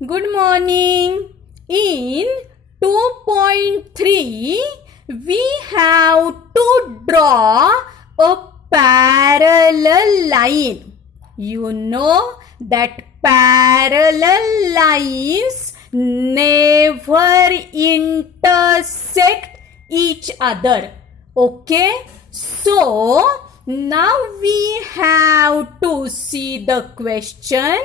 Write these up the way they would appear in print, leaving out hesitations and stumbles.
Good morning. In 2.3, we have to draw a parallel line. You know that parallel lines never intersect each other. Okay? So, now we have to see the question.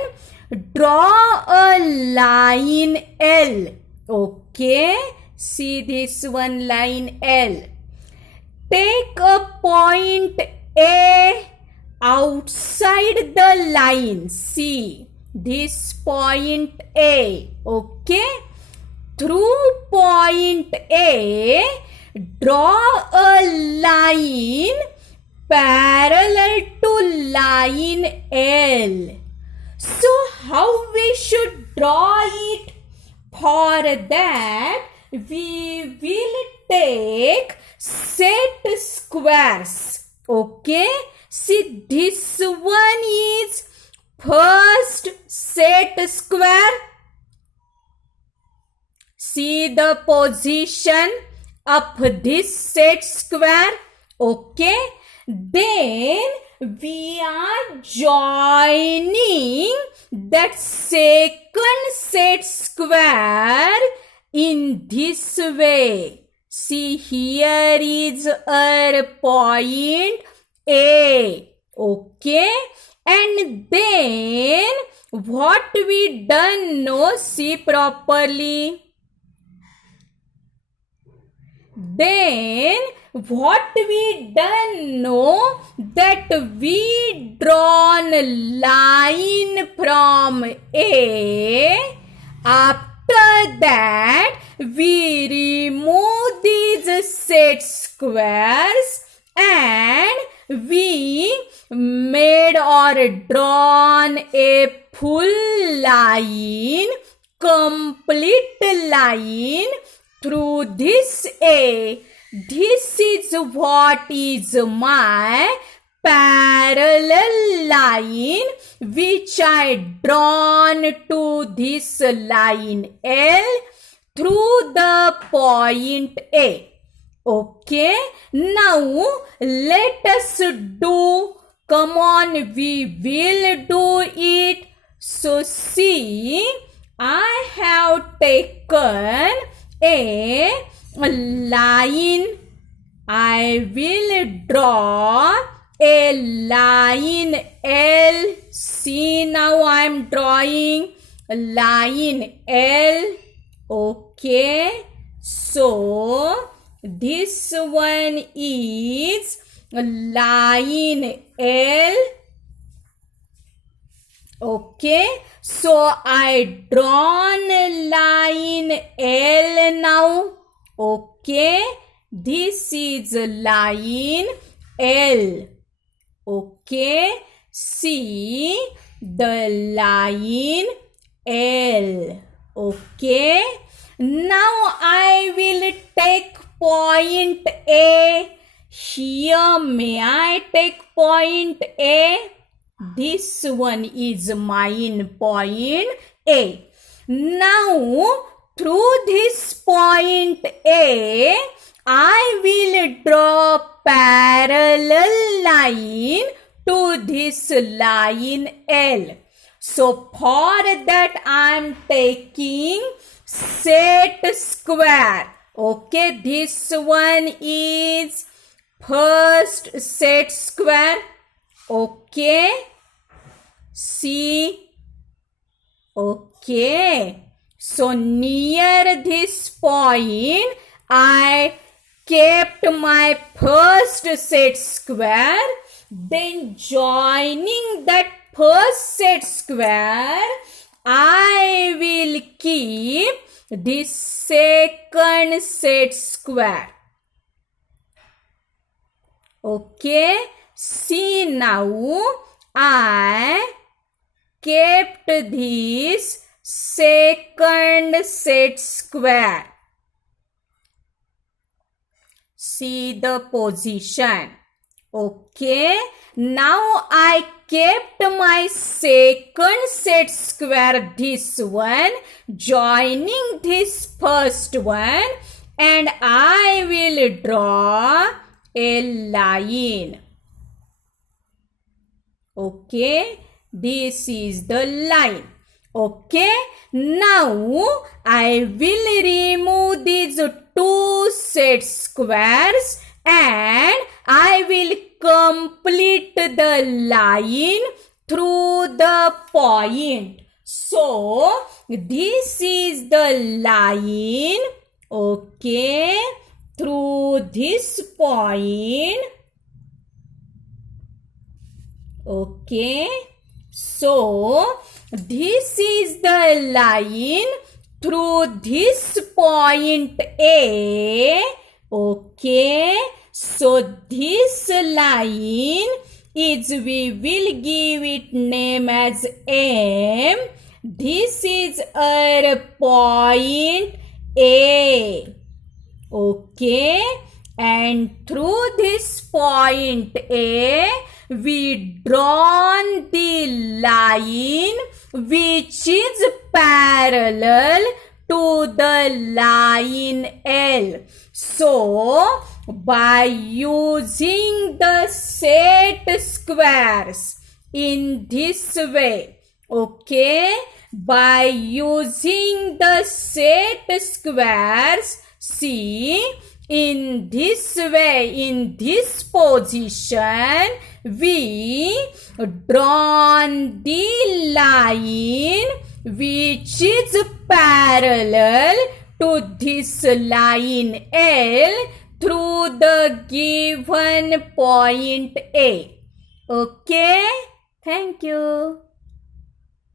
Draw a line L. Okay? See this one line L. Take a point A outside the line. See this point A. Okay? Through point A, draw a line parallel to line L. So how we should draw it? For that, we will take set squares. Okay? See, this one is first set square. See the position of this set square. Okay? Then we are joining that second set square in this way. See, here is our point A. Okay? And then what we done? No, see properly. Then what we done? No, that we drawn line from A. After that, we remove these set squares and we made or drawn a full line, complete line through this A. This is what is my parallel line which I drawn to this line L through the point A. Okay, now let us do. Come on, we will do it. So see, I have taken a line. I will draw a line L. See, now I am drawing a line L. Okay, so this one is line L. Okay, so I drawn a line L now. Okay, this is line L. Okay, see the line L. Okay, now I will take point A. Here may I take point A? This one is mine point A. Now through this point A, I will draw parallel line to this line L. So for that I am taking set square. Okay, this one is first set square. Okay, see. Okay, so near this point I kept my first set square, then joining that first set square I will keep this second set square. Okay, see, now I kept this second set square. See the position. Okay, now I kept my second set square, this one, joining this first one, and I will draw a line. Okay, this is the line. Okay, now I will remove these two set squares and I will complete the line through the point. So, this is the line, okay, through this point. Okay, so this is the line through this point A. Okay, so this line is, we will give it name as M. This is our point A. Okay, and through this point A, we drawn the line which is parallel to the line L. So, by using the set squares in this way, okay, by using the set squares, see, in this way, in this position, we drawn the line which is parallel to this line L through the given point A. Okay? Thank you.